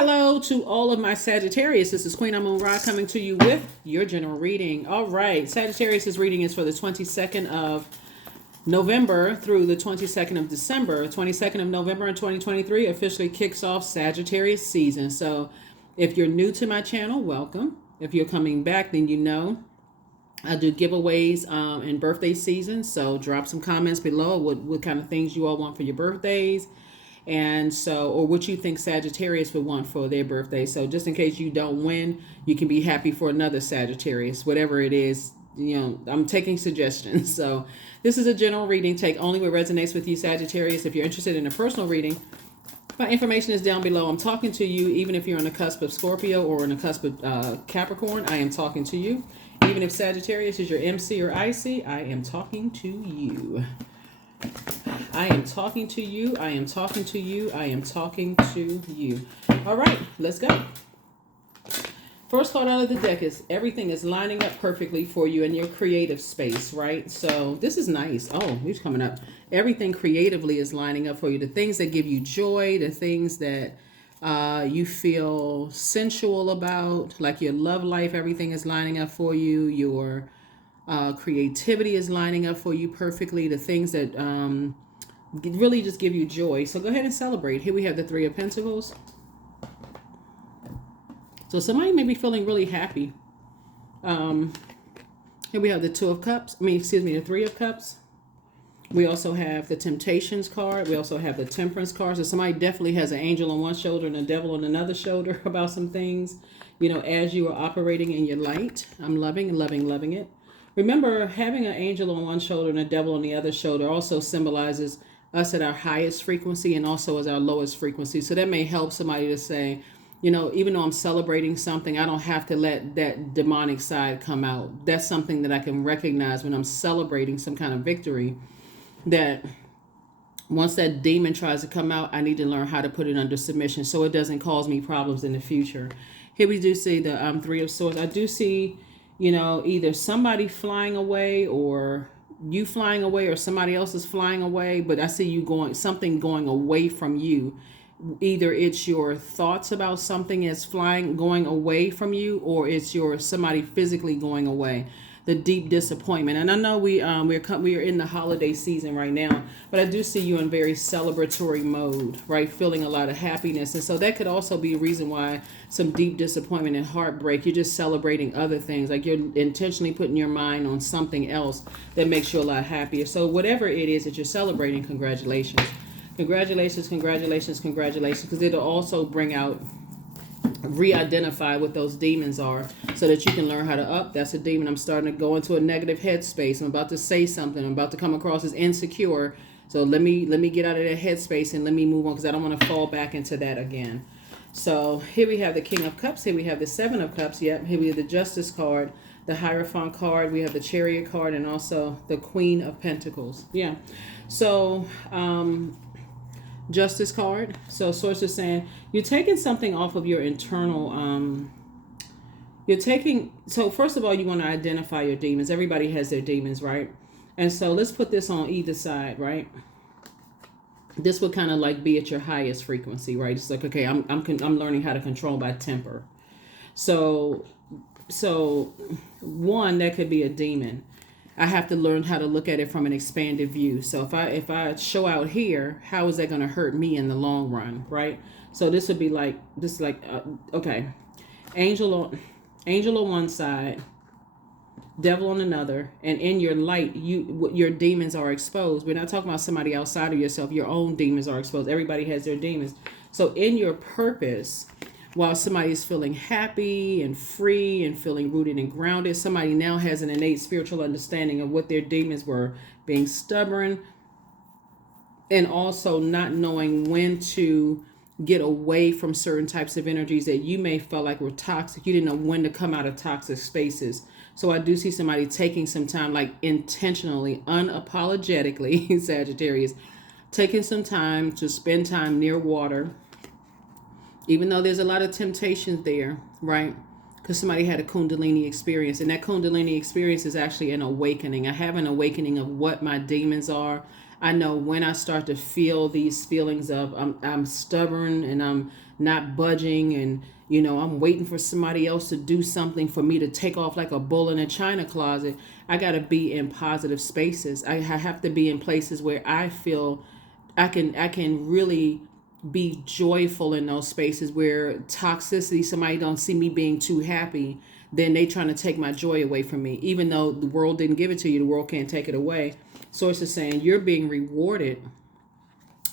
Hello to all of my Sagittarius. This is Queen Amun Ra coming to you with your general reading. All right, Sagittarius' reading is for the 22nd of November through the 22nd of December. 22nd of November in 2023 officially kicks off Sagittarius season. So if you're new to my channel, welcome. If you're coming back, then you know I do giveaways in birthday season. So drop some comments below what kind of things you all want for your birthdays. And so, or what you think Sagittarius would want for their birthday. So just in case you don't win, you can be happy for another Sagittarius, whatever it is. You know, I'm taking suggestions. So this is a general reading. Take only what resonates with you, Sagittarius. If you're interested in a personal reading, my information is down below. I'm talking to you, even if you're on the cusp of Scorpio or on the cusp of Capricorn, I am talking to you. Even if Sagittarius is your MC or IC, I am talking to you. I am talking to you. I am talking to you. I am talking to you. All right, let's go. First card out of the deck is everything is lining up perfectly for you in your creative space, right? So this is nice. Oh, who's coming up? Everything creatively is lining up for you. The things that give you joy, the things that you feel sensual about, like your love life, everything is lining up for you. Your creativity is lining up for you perfectly. The things that really just give you joy. So go ahead and celebrate. Here we have the Three of Pentacles. So somebody may be feeling really happy. Here we have the Two of Cups. The Three of Cups. We also have the Temptations card. We also have the Temperance card. So somebody definitely has an angel on one shoulder and a devil on another shoulder about some things, you know, as you are operating in your light. I'm loving it. Remember, having an angel on one shoulder and a devil on the other shoulder also symbolizes us at our highest frequency and also as our lowest frequency. So that may help somebody to say, you know, even though I'm celebrating something, I don't have to let that demonic side come out. That's something that I can recognize when I'm celebrating some kind of victory, that once that demon tries to come out, I need to learn how to put it under submission so it doesn't cause me problems in the future. Here we do see the Three of Swords. I do see, you know, either somebody flying away or you flying away or somebody else is flying away, but I see you something going away from you. Either it's your thoughts about something is going away from you, or it's somebody physically going away. The deep disappointment. And I know we are in the holiday season right now, but I do see you in very celebratory mode, right? Feeling a lot of happiness. And so that could also be a reason why some deep disappointment and heartbreak. You're just celebrating other things, like you're intentionally putting your mind on something else that makes you a lot happier. So whatever it is that you're celebrating, congratulations. Congratulations, because it'll also bring out, re-identify what those demons are so that you can learn how to that's a demon. I'm starting to go into a negative headspace. I'm about to say something. I'm about to come across as insecure. So let me get out of that headspace and let me move on, because I don't want to fall back into that again. So here we have the King of Cups. Here we have the Seven of Cups. Yep. Here we have the Justice card, the Hierophant card. We have the Chariot card, and also the Queen of Pentacles. Yeah. So Justice card. So Source is saying you're taking something off of your internal so first of all, you want to identify your demons. Everybody has their demons, right? And so let's put this on either side, right? This would kind of like be at your highest frequency, right? It's like, okay, I'm learning how to control my temper. So one, that could be a demon. I have to learn how to look at it from an expanded view. So if I show out here, how is that going to hurt me in the long run, right? So this would be like okay, angel on one side, devil on another, and in your light, your demons are exposed. We're not talking about somebody outside of yourself. Your own demons are exposed. Everybody has their demons. So in your purpose, while somebody is feeling happy and free and feeling rooted and grounded, somebody now has an innate spiritual understanding of what their demons were, being stubborn, and also not knowing when to get away from certain types of energies that you may feel like were toxic. You didn't know when to come out of toxic spaces. So I do see somebody taking some time, like intentionally, unapologetically, Sagittarius, taking some time to spend time near water, even though there's a lot of temptations there, right? Because somebody had a Kundalini experience, and that Kundalini experience is actually an awakening. I have an awakening of what my demons are. I know when I start to feel these feelings of I'm stubborn and I'm not budging, and I'm waiting for somebody else to do something for me to take off like a bull in a china closet. I got to be in positive spaces. I have to be in places where I feel I can really be joyful in those spaces. Where toxicity, somebody don't see me being too happy, then they trying to take my joy away from me. Even though the world didn't give it to you, the world can't take it away. Source is saying you're being rewarded.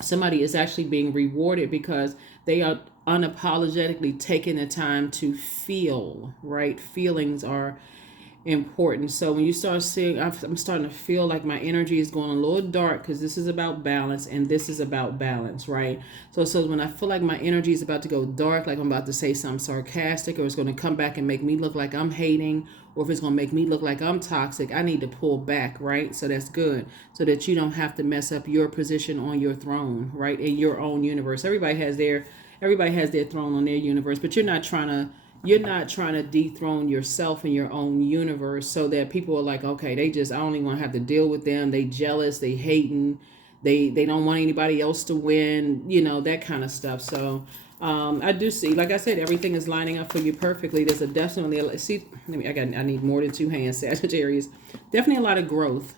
Somebody is actually being rewarded because they are unapologetically taking the time to feel, right? Feelings are important. So when you start seeing, I'm starting to feel like my energy is going a little dark, because this is about balance and this is about balance, right? So when I feel like my energy is about to go dark, like I'm about to say something sarcastic, or it's going to come back and make me look like I'm hating, or if it's going to make me look like I'm toxic, I need to pull back, right? So that's good, so that you don't have to mess up your position on your throne, right? In your own universe. Everybody has their throne on their universe, but you're not trying to dethrone yourself in your own universe, so that people are like, okay, I don't even want to have to deal with them. They jealous, they hating, they don't want anybody else to win, that kind of stuff. So I do see, like I said, everything is lining up for you perfectly. There's I need more than two hands, Sagittarius. Definitely a lot of growth.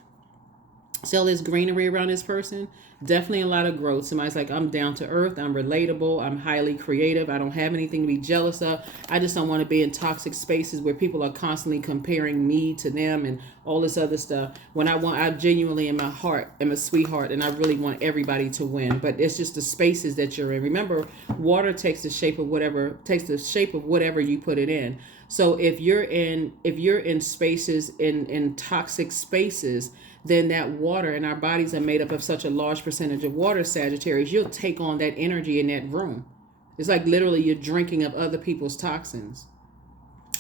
See all this greenery around this person? Definitely a lot of growth. Somebody's like, I'm down to earth, I'm relatable, I'm highly creative, I don't have anything to be jealous of. I just don't want to be in toxic spaces where people are constantly comparing me to them and all this other stuff. When I genuinely in my heart am a sweetheart, and I really want everybody to win. But it's just the spaces that you're in. Remember, water takes the shape of whatever you put it in. So if you're in spaces, in toxic spaces, then that water, and our bodies are made up of such a large percentage of water, Sagittarius, you'll take on that energy in that room. It's like literally you're drinking of other people's toxins.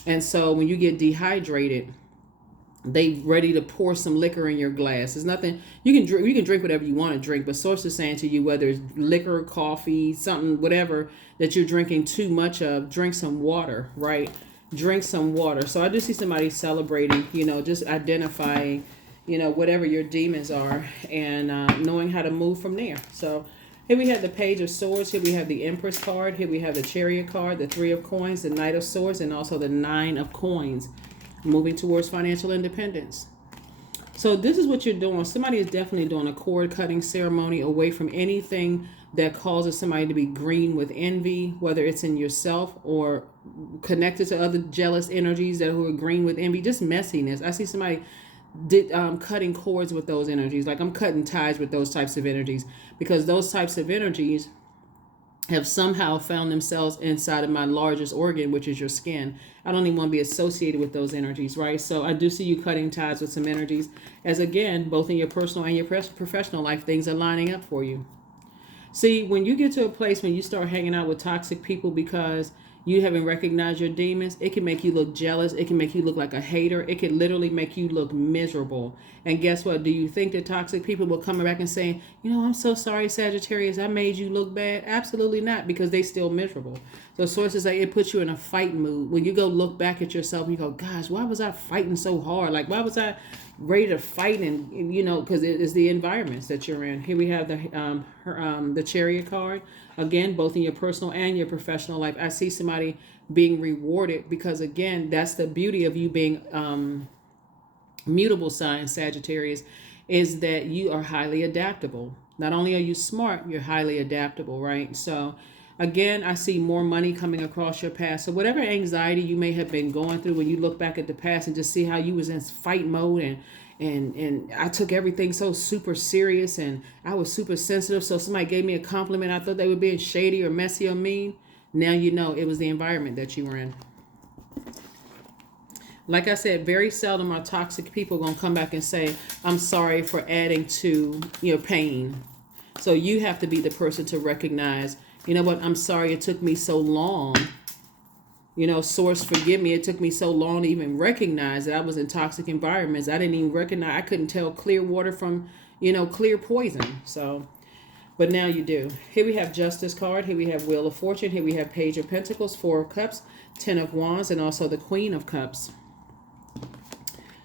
And so when you get dehydrated, they ready to pour some liquor in your glass. There's nothing you can drink whatever you want to drink, but source is saying to you, whether it's liquor, coffee, something, whatever that you're drinking too much of, drink some water, right? Drink some water. So I do see somebody celebrating, just identifying, whatever your demons are, and knowing how to move from there. So here we have the Page of Swords. Here we have the Empress card. Here we have the Chariot card, the Three of Coins, the Knight of Swords, and also the Nine of Coins. Moving towards financial independence. So this is what you're doing. Somebody is definitely doing a cord cutting ceremony away from anything that causes somebody to be green with envy, whether it's in yourself or connected to other jealous energies who are green with envy. Just messiness. I see somebody cutting cords with those energies. Like I'm cutting ties with those types of energies, because those types of energies have somehow found themselves inside of my largest organ, which is your skin. I don't even want to be associated with those energies, right? So I do see you cutting ties with some energies, as again, both in your personal and your professional life, things are lining up for you. See, when you get to a place when you start hanging out with toxic people because you haven't recognized your demons, it can make you look jealous. It can make you look like a hater. It can literally make you look miserable. And guess what? Do you think that toxic people will come back and say, I'm so sorry, Sagittarius, I made you look bad? Absolutely not, because they still miserable. So sources say it puts you in a fight mood. When you go look back at yourself and you go, gosh, why was I fighting so hard? Like, why was I ready to fight? And because it is the environments that you're in. Here we have the Chariot card. Again, both in your personal and your professional life, I see somebody being rewarded, because again, that's the beauty of you being mutable sign, Sagittarius, is that you are highly adaptable. Not only are you smart, you're highly adaptable, right? So again, I see more money coming across your path. So whatever anxiety you may have been going through, when you look back at the past and just see how you was in fight mode, and I took everything so super serious, and I was super sensitive. So somebody gave me a compliment, I thought they were being shady or messy or mean. Now you know it was the environment that you were in. Like I said, very seldom are toxic people going to come back and say, I'm sorry for adding to your pain. So you have to be the person to recognize, you know what, I'm sorry it took me so long. Source, forgive me. It took me so long to even recognize that I was in toxic environments. I didn't even recognize, I couldn't tell clear water from, clear poison. So, but now you do. Here we have Justice card. Here we have Wheel of Fortune. Here we have Page of Pentacles, Four of Cups, Ten of Wands, and also the Queen of Cups.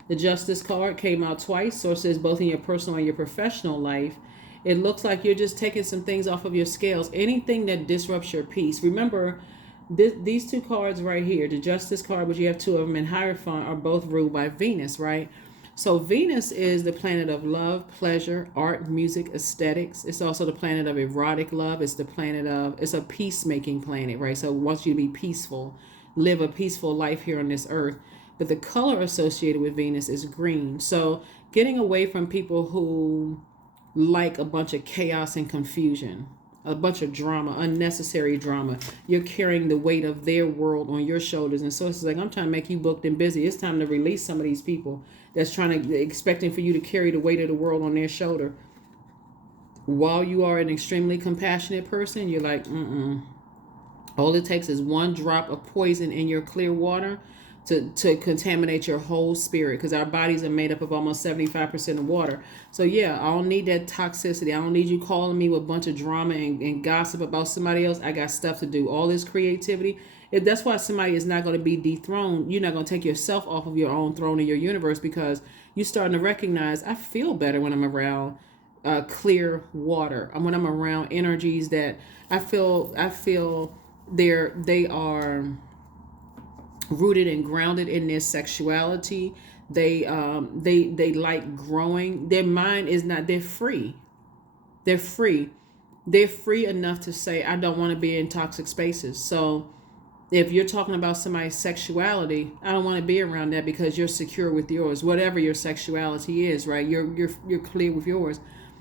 The Justice card came out twice. Source says both in your personal and your professional life, It looks like you're just taking some things off of your scales. Anything that disrupts your peace. Remember, these two cards right here, the Justice card, which you have two of them in Hierophant, are both ruled by Venus, right? So Venus is the planet of love, pleasure, art, music, aesthetics. It's also the planet of erotic love. It's the planet of, it's a peacemaking planet, right? So it wants you to be peaceful, live a peaceful life here on this earth. But the color associated with Venus is green. So getting away from people who like a bunch of chaos and confusion, a bunch of drama, unnecessary drama. You're carrying the weight of their world on your shoulders. And so it's like, I'm trying to make you booked and busy. It's time to release some of these people that's trying to, expecting for you to carry the weight of the world on their shoulder. While you are an extremely compassionate person, you're like, all it takes is one drop of poison in your clear water to contaminate your whole spirit, because our bodies are made up of almost 75% of water. So yeah, I don't need that toxicity. I don't need you calling me with a bunch of drama and gossip about somebody else. I got stuff to do. All this creativity. That's why somebody is not going to be dethroned. You're not going to take yourself off of your own throne in your universe, because you're starting to recognize, I feel better when I'm around clear water. When I'm around energies that I feel they are rooted and grounded in their sexuality. They like growing. Their mind is not, they're free. They're free. They're free enough to say, I don't want to be in toxic spaces. So if you're talking about somebody's sexuality, I don't want to be around that, because you're secure with yours, whatever your sexuality is, right? You're clear with yours.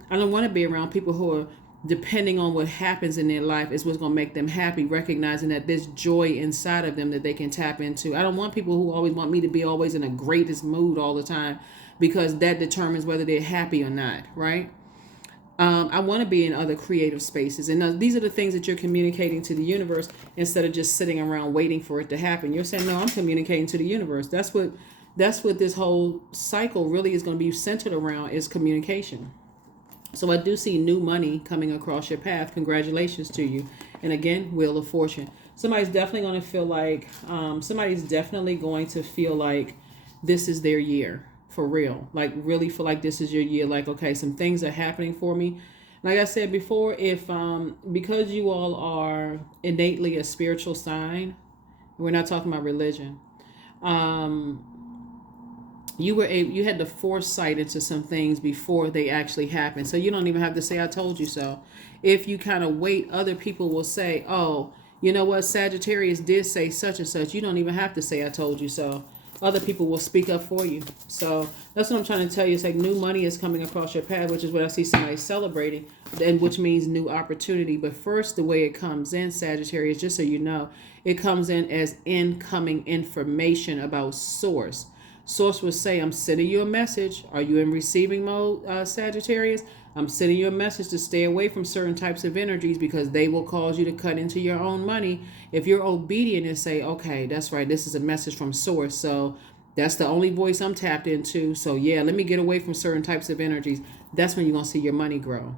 I don't want to be around people who are depending on what happens in their life is what's going to make them happy, recognizing that there's joy inside of them that they can tap into. I don't want people who always want me to be always in the greatest mood all the time, because that determines whether they're happy or not, right? I want to be in other creative spaces. And these are the things that you're communicating to the universe, instead of just sitting around waiting for it to happen. You're saying, no, I'm communicating to the universe. That's what this whole cycle really is going to be centered around, is communication. So I do see new money coming across your path. Congratulations to you. And again, Wheel of Fortune. Somebody's definitely going to feel like, this is their year, for real. Like, really feel like this is your year. Like, okay, some things are happening for me. Like I said before, if because you all are innately a spiritual sign, we're not talking about religion. You had the foresight into some things before they actually happen. So you don't even have to say, I told you so. If you kind of wait, other people will say, oh, you know what, Sagittarius did say such and such. You don't even have to say, I told you so. Other people will speak up for you. So that's what I'm trying to tell you. It's like new money is coming across your path, which is what I see somebody celebrating, and which means new opportunity. But first, the way it comes in, Sagittarius, just so you know, it comes in as incoming information about source. Source will say, I'm sending you a message. Are you in receiving mode, Sagittarius? I'm sending you a message to stay away from certain types of energies, because they will cause you to cut into your own money. If you're obedient and say, okay, that's right, this is a message from source, so that's the only voice I'm tapped into. So yeah, let me get away from certain types of energies. That's when you're going to see your money grow.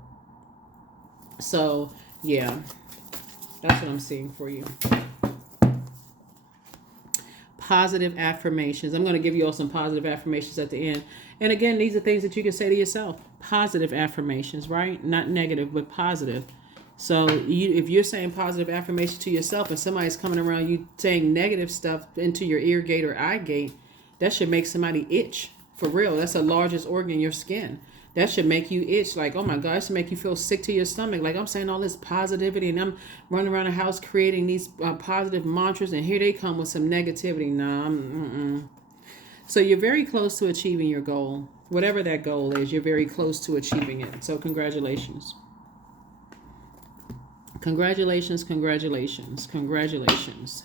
So yeah, that's what I'm seeing for you. Positive affirmations. I'm going to give you all some positive affirmations at the end. And again, these are things that you can say to yourself. Positive affirmations, right? Not negative, but positive. So if you're saying positive affirmations to yourself, and somebody's coming around you saying negative stuff into your ear gate or eye gate, that should make somebody itch. For real. That's the largest organ in your skin. That should make you itch. Like, oh my God, it should make you feel sick to your stomach. Like, I'm saying all this positivity, and I'm running around the house creating these positive mantras, and here they come with some negativity. Nah, So you're very close to achieving your goal. Whatever that goal is, you're very close to achieving it. So congratulations. Congratulations, congratulations, congratulations.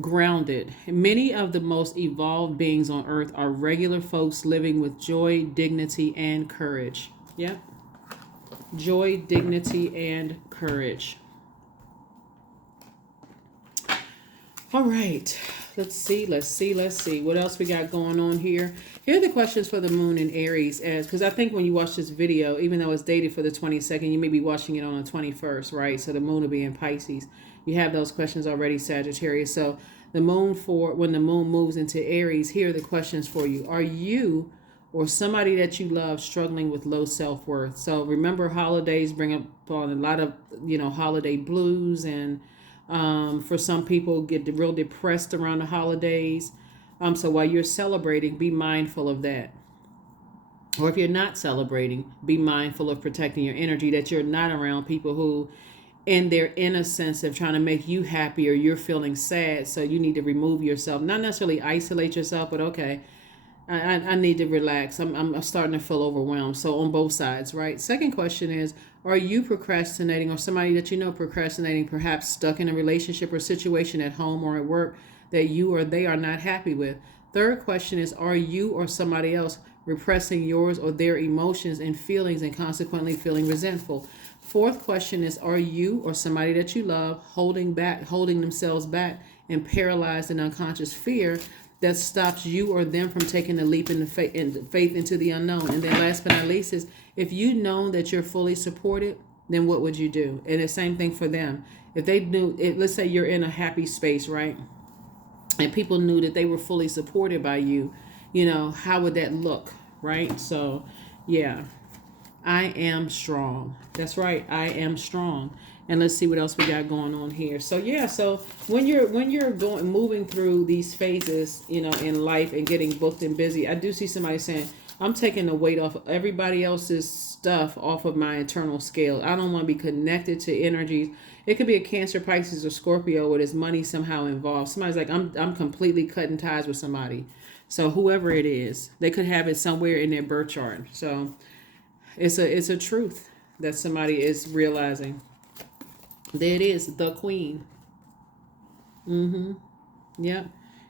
Grounded. Many of the most evolved beings on earth are regular folks living with joy, dignity, and courage. Yep. Joy, dignity, and courage. All right. Let's see. What else we got going on here? Here are the questions for the moon in Aries. Because I think when you watch this video, even though it's dated for the 22nd, you may be watching it on the 21st, right? So the moon will be in Pisces. You have those questions already, Sagittarius. So The moon, for when the moon moves into Aries, here are the questions for you. Are you or somebody that you love struggling with low self-worth? So remember, holidays bring up on a lot of, holiday blues, and for some people get real depressed around the holidays. So while you're celebrating, be mindful of that. Or if you're not celebrating, be mindful of protecting your energy, that you're not around people who, in their innocence of trying to make you happy, or you're feeling sad. So you need to remove yourself, not necessarily isolate yourself, but okay, I need to relax. I'm starting to feel overwhelmed. So on both sides, right? Second question is, are you procrastinating, or somebody that you know procrastinating, perhaps stuck in a relationship or situation at home or at work that you or they are not happy with? Third question is, are you or somebody else repressing yours or their emotions and feelings and consequently feeling resentful? Fourth question is, are you or somebody that you love holding themselves back and paralyzed in unconscious fear that stops you or them from taking a leap in faith into the unknown? And then last but not least is, if you know that you're fully supported, then what would you do? And the same thing for them. If they knew, let's say you're in a happy space, right? And people knew that they were fully supported by you, how would that look, right? So, yeah, I am strong. That's right, I am strong. And let's see what else we got going on here. So yeah, so when you're moving through these phases, in life and getting booked and busy, I do see somebody saying, I'm taking the weight off everybody else's stuff off of my internal scale. I don't want to be connected to energies. It could be a Cancer, Pisces, or Scorpio where there's money somehow involved. Somebody's like, I'm completely cutting ties with somebody. So whoever it is, they could have it somewhere in their birth chart. So it's a truth that somebody is realizing. There it is, the Queen. Yeah.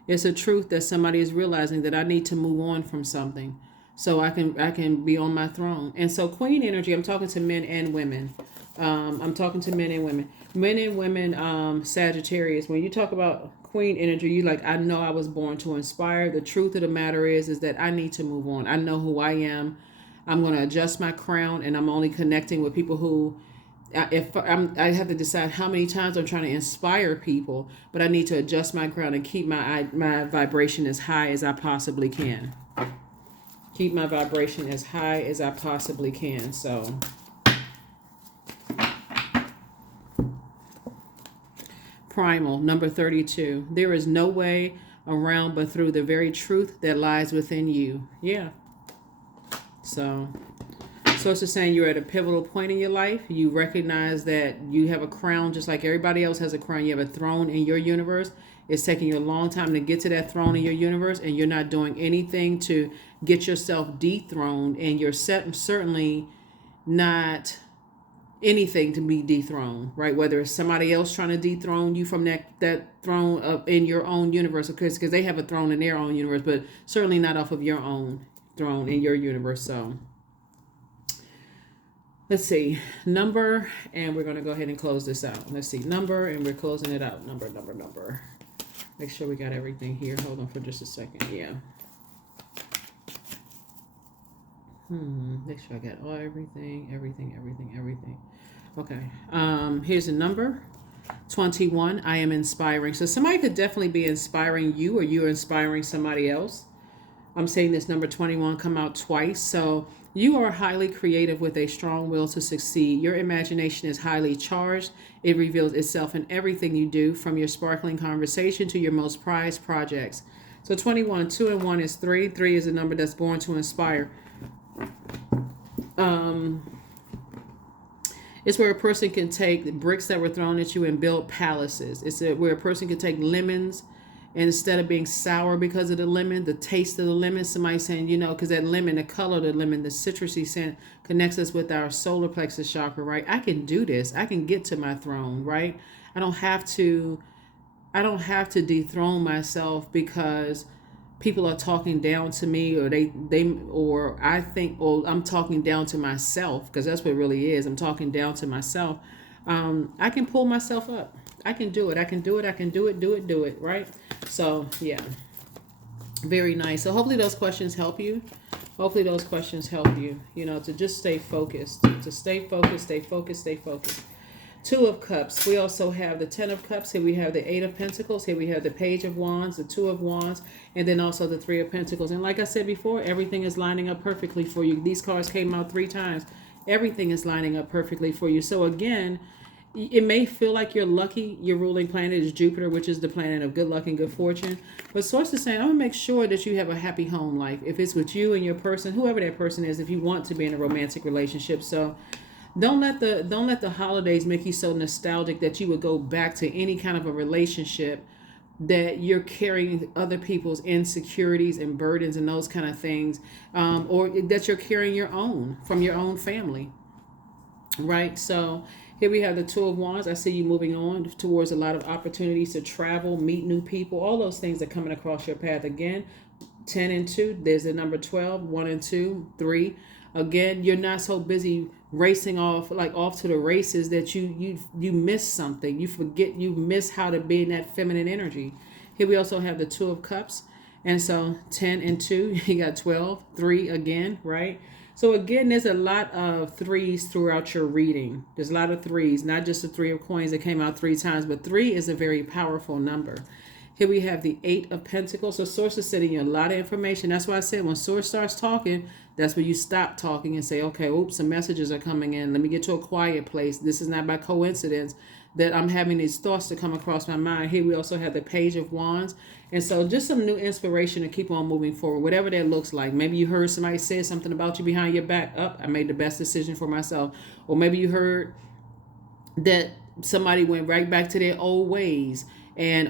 It's a truth that somebody is realizing, that I need to move on from something so I can be on my throne. And so Queen energy, I'm talking to men and women. I'm talking to men and women. Men and women, Sagittarius, when you talk about Queen energy, you like, I know I was born to inspire. The truth of the matter is that I need to move on. I know who I am. I'm going to adjust my crown, and I'm only connecting with people who, I have to decide how many times I'm trying to inspire people, but I need to adjust my crown and keep my vibration as high as I possibly can. Keep my vibration as high as I possibly can. So Primal, number 32. There is no way around but through the very truth that lies within you. Yeah. So it's just saying you're at a pivotal point in your life. You recognize that you have a crown just like everybody else has a crown. You have a throne in your universe. It's taking you a long time to get to that throne in your universe, and you're not doing anything to get yourself dethroned, and you're certainly not anything to be dethroned, right? Whether it's somebody else trying to dethrone you from that throne of in your own universe, because they have a throne in their own universe, but certainly not off of your own throne in your universe. So let's see, number, and we're going to go ahead and close this out. Let's see, number, and we're closing it out. Number. Make sure we got everything here. Hold on for just a second. Yeah. Make sure I got everything. Okay. Here's a number, 21. I am inspiring. So somebody could definitely be inspiring you, or you're inspiring somebody else. I'm saying this number 21 come out twice. So you are highly creative with a strong will to succeed. Your imagination is highly charged. It reveals itself in everything you do, from your sparkling conversation to your most prized projects. So 21, 2 and 1 is 3. 3 is a number that's born to inspire. It's where a person can take the bricks that were thrown at you and build palaces. It's where a person can take lemons, and instead of being sour because of the lemon, the taste of the lemon, somebody saying, because that lemon, the color of the lemon, the citrusy scent connects us with our solar plexus chakra, right? I can do this. I can get to my throne, right? I don't have to dethrone myself because people are talking down to me, or I think, I'm talking down to myself, because that's what it really is. I'm talking down to myself. I can pull myself up. I can do it, right? So yeah, very nice. So hopefully those questions help you. To just stay focused, stay focused. Two of Cups. We also have the Ten of Cups. Here we have the Eight of Pentacles. Here we have the Page of Wands, the Two of Wands, and then also the Three of Pentacles. And like I said before, everything is lining up perfectly for you. These cards came out 3 times. Everything is lining up perfectly for you. So again, it may feel like you're lucky. Your ruling planet is Jupiter, which is the planet of good luck and good fortune. But Source is saying, I'm going to make sure that you have a happy home life. If it's with you and your person, whoever that person is, if you want to be in a romantic relationship. So don't let the holidays make you so nostalgic that you would go back to any kind of a relationship that you're carrying other people's insecurities and burdens and those kind of things, or that you're carrying your own from your own family, right? So here we have the Two of Wands. I see you moving on towards a lot of opportunities to travel, meet new people, all those things are coming across your path. Again, 10 and 2, there's the number 12, 1 and 2, 3. Again, you're not so busy racing off to the races that you miss something. You forget, you miss how to be in that feminine energy. Here we also have the Two of Cups. And so 10 and 2, you got 12, 3 again, right? So again, there's a lot of 3s throughout your reading. There's a lot of 3s, not just the 3 of coins that came out 3 times, but 3 is a very powerful number. Here we have the 8 of Pentacles. So Source is sending you a lot of information. That's why I said when Source starts talking, that's where you stop talking and say, okay, oops, some messages are coming in. Let me get to a quiet place. This is not by coincidence that I'm having these thoughts to come across my mind. Here we also have the Page of Wands. And so just some new inspiration to keep on moving forward, whatever that looks like. Maybe you heard somebody say something about you behind your back. I made the best decision for myself. Or maybe you heard that somebody went right back to their old ways. And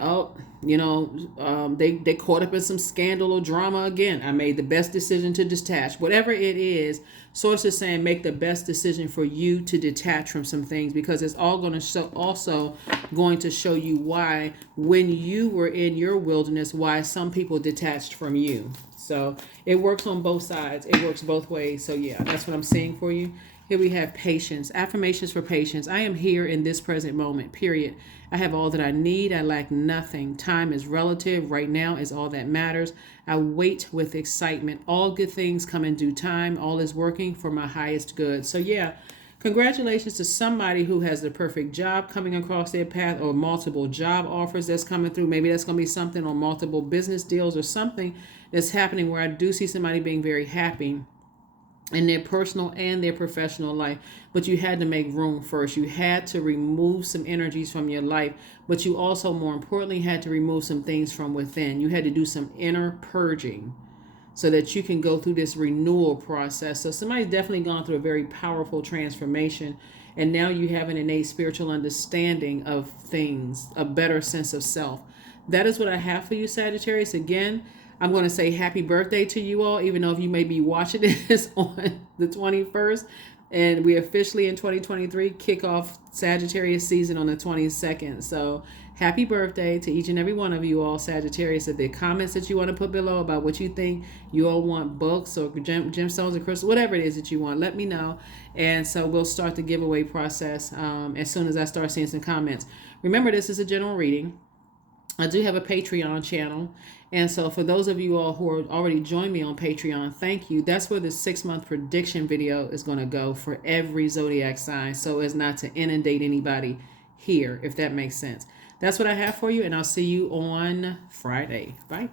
they caught up in some scandal or drama again. I made the best decision to detach. Whatever it is, Source is saying make the best decision for you to detach from some things, because it's all going to also going to show you why, when you were in your wilderness, why some people detached from you. So it works on both sides. It works both ways. So yeah, that's what I'm seeing for you. Here we have patience. Affirmations for patience. I am here in this present moment, period. I have all that I need. I lack nothing. Time is relative. Right now is all that matters. I wait with excitement. All good things come in due time. All is working for my highest good. So yeah, congratulations to somebody who has the perfect job coming across their path, or multiple job offers that's coming through. Maybe that's going to be something, on multiple business deals, or something that's happening where I do see somebody being very happy in their personal and their professional life. But you had to make room first. You had to remove some energies from your life, but you also, more importantly, had to remove some things from within. You had to do some inner purging so that you can go through this renewal process. So somebody's definitely gone through a very powerful transformation, and now you have an innate spiritual understanding of things, a better sense of self. That is what I have for you, Sagittarius. Again, I'm going to say happy birthday to you all, even though if you may be watching this on the 21st, and we officially in 2023 kick off Sagittarius season on the 22nd. So happy birthday to each and every one of you all, Sagittarius. If there are comments that you want to put below about what you think, you all want books or gemstones or crystals, whatever it is that you want, let me know. And so we'll start the giveaway process as soon as I start seeing some comments. Remember, this is a general reading. I do have a Patreon channel. And so for those of you all who are already joined me on Patreon, thank you. That's where the 6-month prediction video is going to go for every zodiac sign, so as not to inundate anybody here, if that makes sense. That's what I have for you, and I'll see you on Friday. Bye.